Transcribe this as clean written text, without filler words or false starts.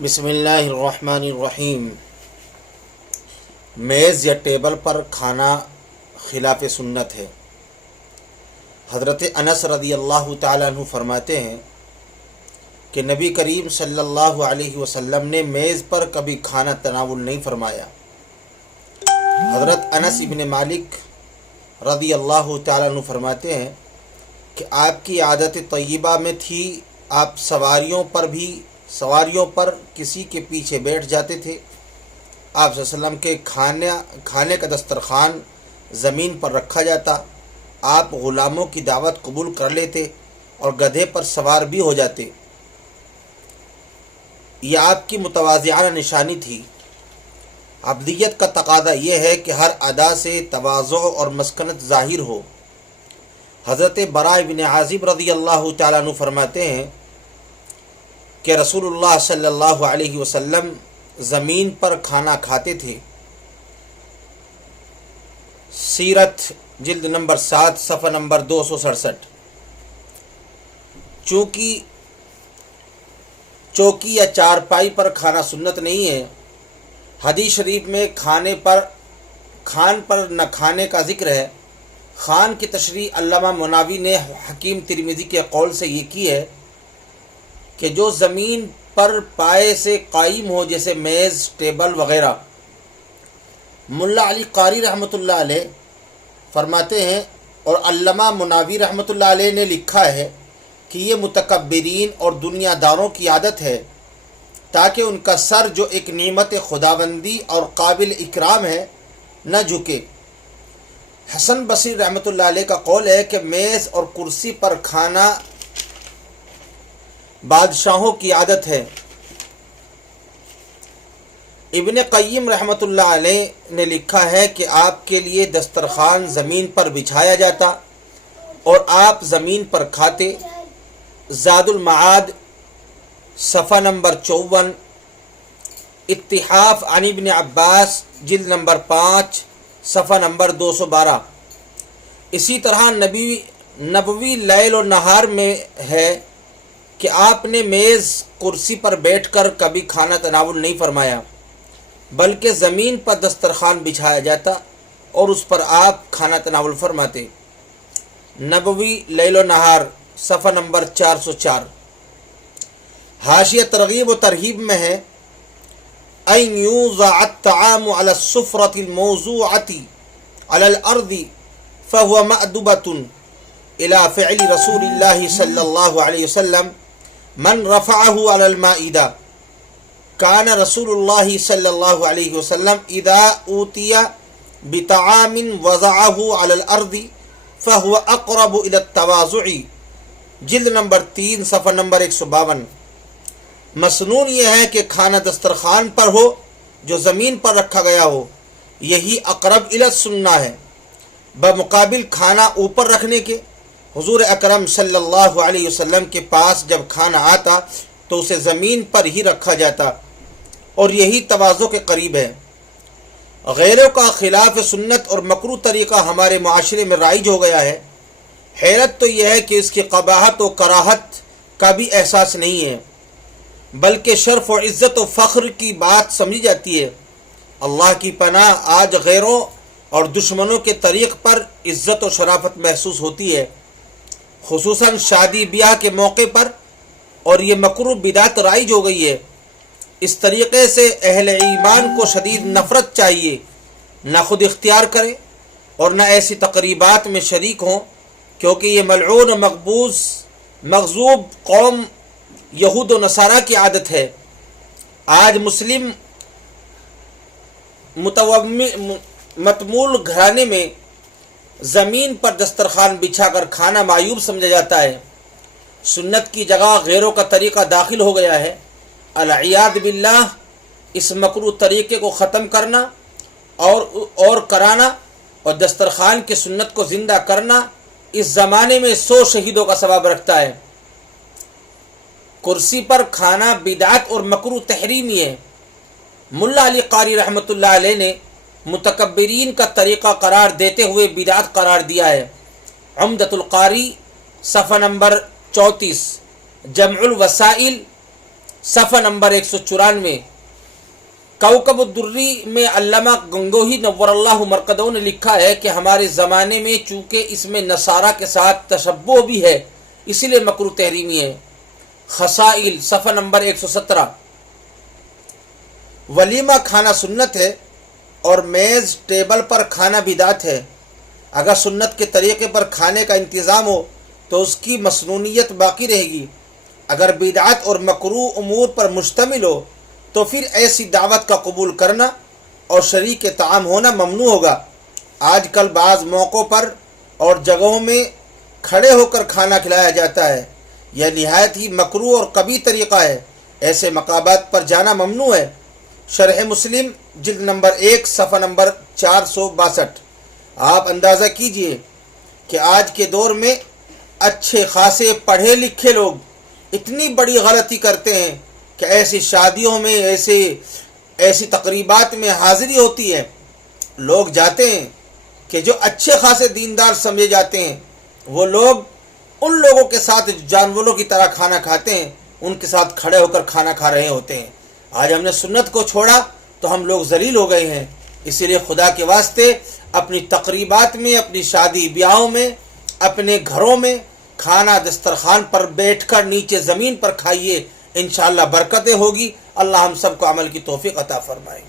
بسم اللہ الرحمن الرحیم۔ میز یا ٹیبل پر کھانا خلاف سنت ہے۔ حضرت انس رضی اللہ تعالیٰ عنہ فرماتے ہیں کہ نبی کریم صلی اللہ علیہ وسلم نے میز پر کبھی کھانا تناول نہیں فرمایا۔ حضرت انس ابن مالک رضی اللہ تعالیٰ عنہ فرماتے ہیں کہ آپ کی عادت طیبہ میں تھی، آپ سواریوں پر کسی کے پیچھے بیٹھ جاتے تھے۔ آپ صلی اللہ علیہ وسلم کے کھانے کا دسترخوان زمین پر رکھا جاتا، آپ غلاموں کی دعوت قبول کر لیتے اور گدھے پر سوار بھی ہو جاتے۔ یہ آپ کی متواضعانہ نشانی تھی۔ عبدیت کا تقاضا یہ ہے کہ ہر ادا سے تواضع اور مسکنت ظاہر ہو۔ حضرت براء بن عازب رضی اللہ تعالیٰ عنہ فرماتے ہیں کہ رسول اللہ صلی اللہ علیہ وسلم زمین پر کھانا کھاتے تھے۔ سیرت جلد نمبر 7 صفحہ نمبر 267۔ چوکی یا چارپائی پر کھانا سنت نہیں ہے۔ حدیث شریف میں کھان پر نہ کھانے کا ذکر ہے۔ خان کی تشریح علامہ مناوی نے حکیم ترمذی کے قول سے یہ کی ہے کہ جو زمین پر پائے سے قائم ہو، جیسے میز، ٹیبل وغیرہ۔ ملا علی قاری رحمۃ اللہ علیہ فرماتے ہیں اور علامہ مناوی رحمۃ اللہ علیہ نے لکھا ہے کہ یہ متکبرین اور دنیا داروں کی عادت ہے تاکہ ان کا سر جو ایک نعمت خداوندی اور قابل اکرام ہے نہ جھکے۔ حسن بصری رحمۃ اللہ علیہ کا قول ہے کہ میز اور کرسی پر کھانا بادشاہوں کی عادت ہے۔ ابن قیم رحمۃ اللہ علیہ نے لکھا ہے کہ آپ کے لیے دسترخوان زمین پر بچھایا جاتا اور آپ زمین پر کھاتے۔ زاد المعاد صفحہ نمبر 54، اتحاف عن ابن عباس جلد نمبر 5 صفحہ نمبر 212۔ اسی طرح نبوی لیل و نہار میں ہے کہ آپ نے میز کرسی پر بیٹھ کر کبھی کھانا تناول نہیں فرمایا، بلکہ زمین پر دسترخوان بچھایا جاتا اور اس پر آپ کھانا تناول فرماتے۔ نبوی لیل و نہار صفحہ نمبر 404۔ حاشیہ ترغیب و ترہیب میں ہے ان یوضع الطعام على السفرة الموضوعة على الارض فهو مأدبة الى فعل رسول الله صلی اللہ علیہ وسلم من رفعه على المائدة۔ كان رسول الله صلی اللہ علیہ وسلم اذا اوتي بطعام وضعه على الارض فهو اقرب الى التواضع، جلد نمبر 3 صفحہ نمبر 152۔ مسنون یہ ہے کہ کھانا دسترخوان پر ہو جو زمین پر رکھا گیا ہو، یہی اقرب الی السنہ ہے بمقابل کھانا اوپر رکھنے کے۔ حضور اکرم صلی اللہ علیہ وسلم کے پاس جب کھانا آتا تو اسے زمین پر ہی رکھا جاتا اور یہی تواضع کے قریب ہے۔ غیروں کا خلاف سنت اور مکروہ طریقہ ہمارے معاشرے میں رائج ہو گیا ہے۔ حیرت تو یہ ہے کہ اس کی قباحت و کراہت کا بھی احساس نہیں ہے، بلکہ شرف و عزت و فخر کی بات سمجھی جاتی ہے۔ اللہ کی پناہ، آج غیروں اور دشمنوں کے طریق پر عزت و شرافت محسوس ہوتی ہے، خصوصاً شادی بیاہ کے موقع پر، اور یہ مکروہ بدعت رائج ہو گئی ہے۔ اس طریقے سے اہل ایمان کو شدید نفرت چاہیے، نہ خود اختیار کریں اور نہ ایسی تقریبات میں شریک ہوں، کیونکہ یہ ملعون و مغضوب قوم یہود و نصارہ کی عادت ہے۔ آج مسلم متمول گھرانے میں زمین پر دسترخوان بچھا کر کھانا معیوب سمجھا جاتا ہے۔ سنت کی جگہ غیروں کا طریقہ داخل ہو گیا ہے۔ العیاذ باللہ، اس مکروہ طریقے کو ختم کرنا اور کرانا اور دسترخوان کی سنت کو زندہ کرنا اس زمانے میں 100 شہیدوں کا ثواب رکھتا ہے۔ کرسی پر کھانا بدعت اور مکروہ تحریمی ہے۔ ملا علی قاری رحمۃ اللہ علیہ نے متکبرین کا طریقہ قرار دیتے ہوئے بدعت قرار دیا ہے۔ عمدۃ القاری صفحہ نمبر 34، جمع الوسائل صفحہ نمبر 194 کوكب الدری میں علامہ گنگوہی نور اللہ مرقدہ نے لکھا ہے کہ ہمارے زمانے میں چونکہ اس میں نصارہ کے ساتھ تشبہ بھی ہے اسی لیے مکروہ تحریمی ہے۔ خسائل صفحہ نمبر 117 ولیمہ کھانا سنت ہے اور میز ٹیبل پر کھانا بدعت ہے۔ اگر سنت کے طریقے پر کھانے کا انتظام ہو تو اس کی مسنونیت باقی رہے گی، اگر بدعت اور مکروہ امور پر مشتمل ہو تو پھر ایسی دعوت کا قبول کرنا اور شریک طعام ہونا ممنوع ہوگا۔ آج کل بعض موقعوں پر اور جگہوں میں کھڑے ہو کر کھانا کھلایا جاتا ہے، یہ نہایت ہی مکروہ اور قبیح طریقہ ہے، ایسے مقامات پر جانا ممنوع ہے۔ شرح مسلم جلد نمبر 1 صفحہ نمبر 462۔ آپ اندازہ کیجئے کہ آج کے دور میں اچھے خاصے پڑھے لکھے لوگ اتنی بڑی غلطی کرتے ہیں کہ ایسی شادیوں میں ایسی تقریبات میں حاضری ہوتی ہے، لوگ جاتے ہیں کہ جو اچھے خاصے دیندار سمجھے جاتے ہیں، وہ لوگ ان لوگوں کے ساتھ جانوروں کی طرح کھانا کھاتے ہیں، ان کے ساتھ کھڑے ہو کر کھانا کھا رہے ہوتے ہیں۔ آج ہم نے سنت کو چھوڑا تو ہم لوگ ذلیل ہو گئے ہیں۔ اسی لیے خدا کے واسطے اپنی تقریبات میں، اپنی شادی بیاہوں میں، اپنے گھروں میں کھانا دسترخوان پر بیٹھ کر نیچے زمین پر کھائیے، انشاءاللہ برکتیں ہوگی۔ اللہ ہم سب کو عمل کی توفیق عطا فرمائے۔